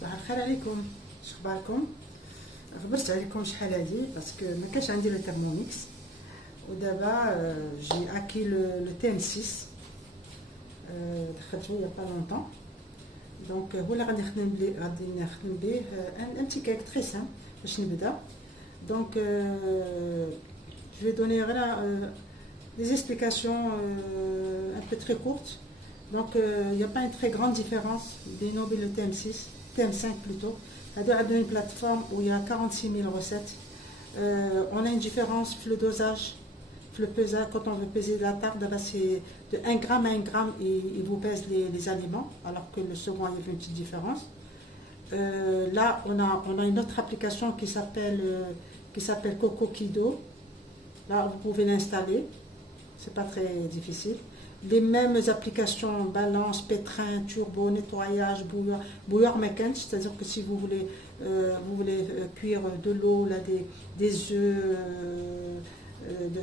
صباح الخير عليكم. شخباركم؟ غبرت عليكم شحال هادي باسكو ما كانش عندي لو ترموميكس ودابا جي اكي لو تي ام 6 دخلتو يا با لونطون دونك هو اللي غادي نخدم به ان بتي كيك تري سامبل باش نبدا. دونك je vais donner des explications un peu très courtes. Donc il n'y a pas une très grande différence des Nobel et le TM6, TM5 plutôt. C'est une plateforme où il y a 46 000 recettes. On a une différence le dosage, le pesage. Quand on veut peser de la tarte, c'est de 1 gramme à 1 gramme, il vous pèse les aliments, alors que le second, il y avait une petite différence. Là, on a une autre application qui s'appelle Coco Kido. Là, vous pouvez l'installer, c'est pas très difficile. Les mêmes applications, balance, pétrin, turbo, nettoyage, bouilleur mécanique, c'est-à-dire que si vous voulez cuire de l'eau, des œufs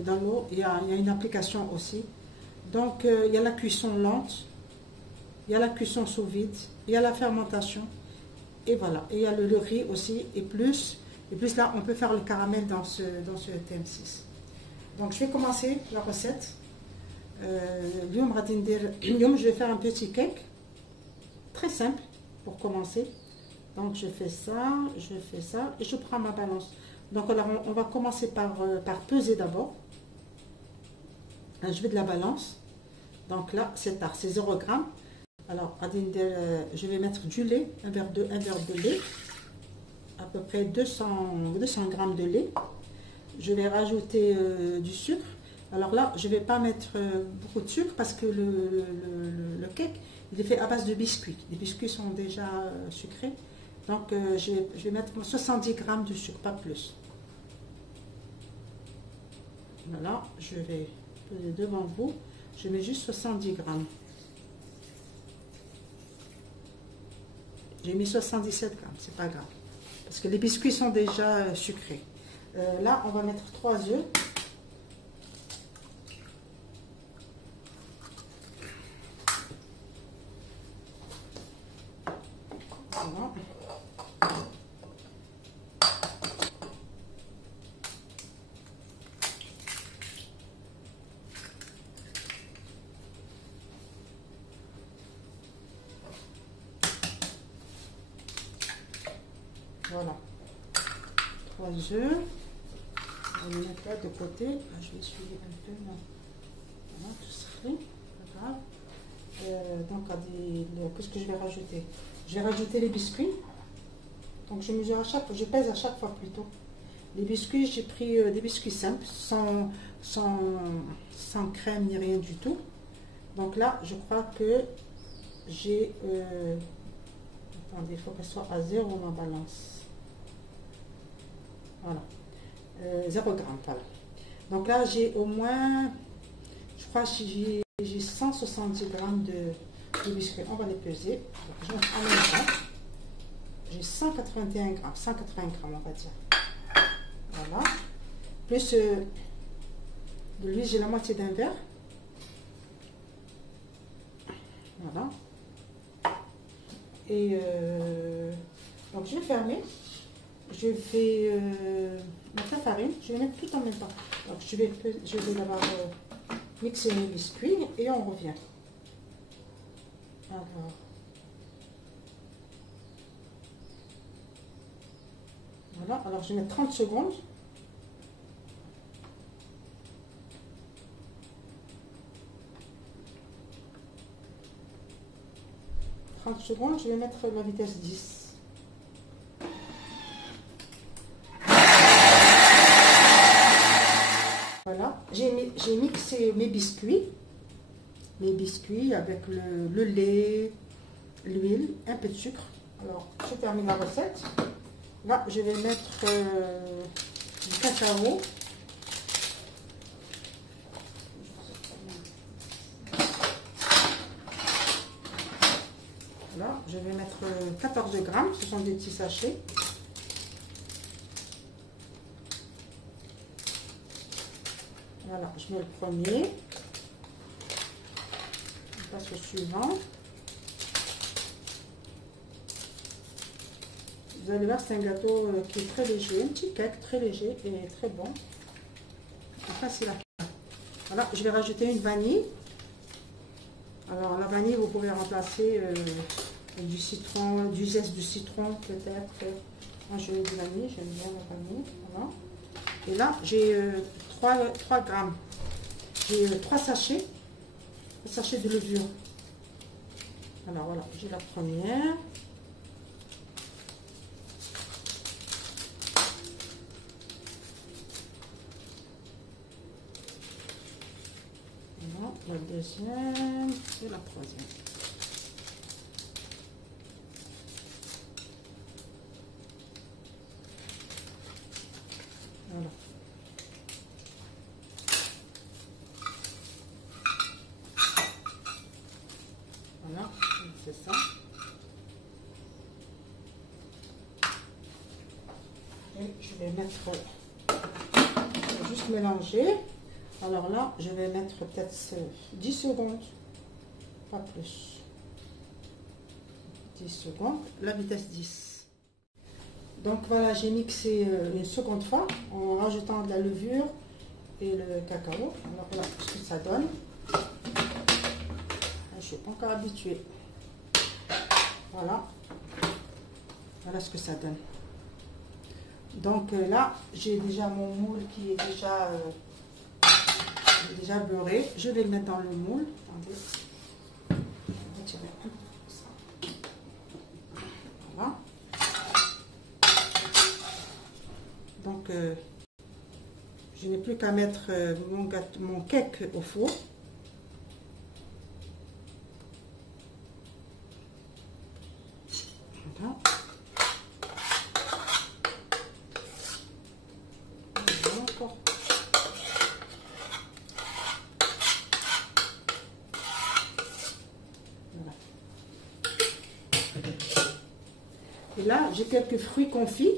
dans l'eau, il y a une application aussi. Donc, il y a la cuisson lente, il y a la cuisson sous vide, il y a la fermentation, et voilà. Et il y a le riz aussi, et plus là, on peut faire le caramel dans ce TM6. Donc, je vais commencer la recette. Je vais faire un petit cake très simple pour commencer. Donc je fais ça et je prends ma balance. Donc alors on va commencer par peser d'abord. Je vais de la balance. Donc là c'est 0 g. Alors je vais mettre du lait, un verre de lait, à peu près 200 g de lait. Je vais rajouter du sucre. Alors là, je ne vais pas mettre beaucoup de sucre parce que le cake, il est fait à base de biscuits. Les biscuits sont déjà sucrés. Donc, je vais mettre 70 g de sucre, pas plus. Voilà, je vais poser devant vous. Je mets juste 70 g. J'ai mis 77 g, c'est pas grave. Parce que les biscuits sont déjà sucrés. Là, on va mettre 3 œufs. Voilà, 3 œufs. On va les mettre là de côté. Je vais essuyer un peu. Voilà, tout serait. Pas grave. Donc, qu'est-ce que je vais rajouter? Je vais rajouter les biscuits. Donc, je mesure je pèse à chaque fois plutôt. Les biscuits, j'ai pris des biscuits simples, sans crème ni rien du tout. Donc là, je crois que j'ai. Attendez, il faut qu'elle soit à 0 ma balance. Voilà. 0 g, voilà. Donc là, j'ai au moins, je crois que j'ai 170 g de biscuits. On va les peser. Donc, je mets en même temps. J'ai 181 g, 180 g, on va dire. Voilà. Plus de l'huile, j'ai la moitié d'un verre. Voilà. Et donc, je vais fermer. Je vais mettre la farine, je vais mettre tout en même temps. Donc je vais d'abord mixer mes biscuits et on revient. Alors, voilà, alors je vais mettre 30 secondes. Je vais mettre la vitesse 10. Voilà, j'ai mixé mes biscuits avec le lait, l'huile, un peu de sucre. Alors, je termine la recette. Là, je vais mettre du cacao. Voilà, je vais mettre 14 g, ce sont des petits sachets. Voilà, je mets le premier. On passe au suivant. Vous allez voir, c'est un gâteau qui est très léger, un petit cake très léger et très bon. Facile à faire. Voilà, je vais rajouter une vanille. Alors la vanille, vous pouvez remplacer du citron, du zeste de citron peut-être. Moi je mets du vanille, j'aime bien la vanille. Voilà. Et là j'ai 3 grammes. J'ai 3 sachets de levure. Alors voilà, j'ai la première. Voilà, la deuxième et la troisième. Voilà. Voilà, c'est ça. Et je vais mettre, je vais juste mélanger. Alors là, je vais mettre peut-être 10 secondes, pas plus. 10 secondes, la vitesse 10. Donc voilà, j'ai mixé une seconde fois en rajoutant de la levure et le cacao. Alors voilà ce que ça donne. Je ne suis pas encore habituée. Voilà. Voilà ce que ça donne. Donc là, j'ai déjà mon moule qui est déjà beurré. Je vais le mettre dans le moule. Attendez. Je vais retirer un peu ça. Voilà. Donc, je n'ai plus qu'à mettre mon cake au four. Voilà. Encore. Voilà. Et là, j'ai quelques fruits confits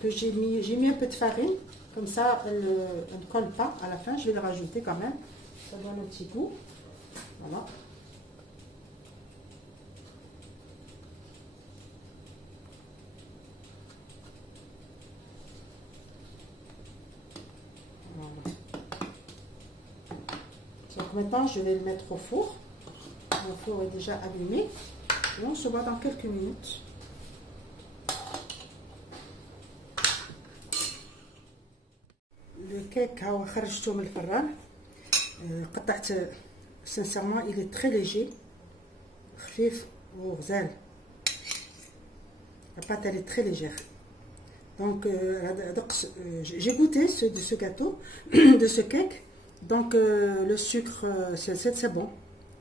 que j'ai mis un peu de farine. Comme ça, elle ne colle pas à la fin. Je vais le rajouter quand même. Ça donne un petit goût. Voilà. Voilà. Donc maintenant, je vais le mettre au four. Le four est déjà allumé. Et on se voit dans quelques minutes. Le cake هاو خرجته من الفران قطعت sincèrement il est très léger خفيف وغزال la pâte elle est très légère donc j'ai goûté de ce gâteau de ce cake donc le sucre c'est bon,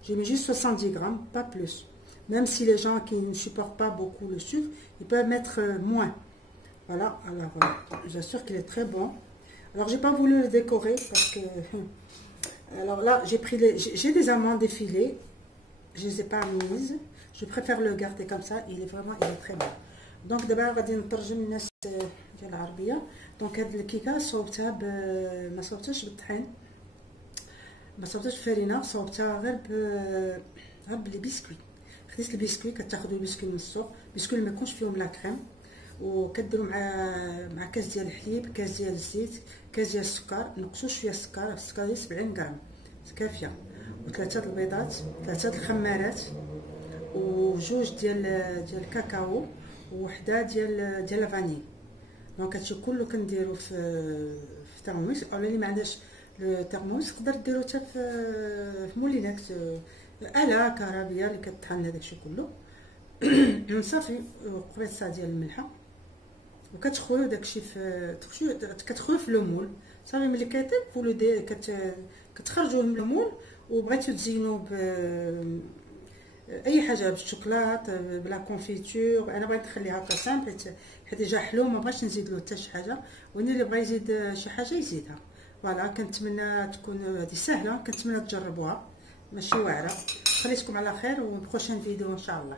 j'ai mis juste 70 grammes pas plus, même si les gens qui ne supportent pas beaucoup le sucre ils peuvent mettre moins. Voilà, alors j'assure qu'il est très bon. Alors j'ai pas voulu le décorer parce que alors là j'ai des amandes effilées, je les ai pas mises, je préfère le garder comme ça, il est très bon. Donc d'abord غادي نترجم الناس ديال العربيه. دونك هاد الكيكه صوبتها ما صوبتهاش بالطحين، ما صوبتهاش فرينه، صوبتها غير بالبسكويت. خديت البسكويت، كتاخذوا البسكويت من السوق، بسكويت ما يكونش فيهم لا كريم، وكديروا مع كاس ديال الحليب، كاس ديال الزيت، كاس ديال السكر، نقصوا شويه السكر ديال 70 غرام كافيه، وثلاثه البيضات، ثلاثه الخمارات، وجوج ديال الكاكاو، ووحده ديال الفاني. دونك هادشي كله كنديرو في ترموس، اولا اللي ما عندهاش الترموس تقدر ديرو حتى في مولينات، اله كهربيه اللي كطحن هذاكشي كله. صافي قريصه ديال الملحه، وكتخويو داكشي كتخويو في لو مول. صافي ملي كيطيب فولو كتخرجوه من المول، وبغيتو تزينوه ب اي حاجه، بالشوكولات، بلا كونفيتور. انا بغيت نخليها هكا سامبل حيت ديجا حلو، ما بغيتش نزيد له حتى شي حاجه، واللي بغى يزيد شي حاجه يزيدها. فوالا، كنتمنى تكون هذه سهله، كنتمنى تجربوها ماشي واعره. خليتكم على خير، وبروشين فيديو ان شاء الله.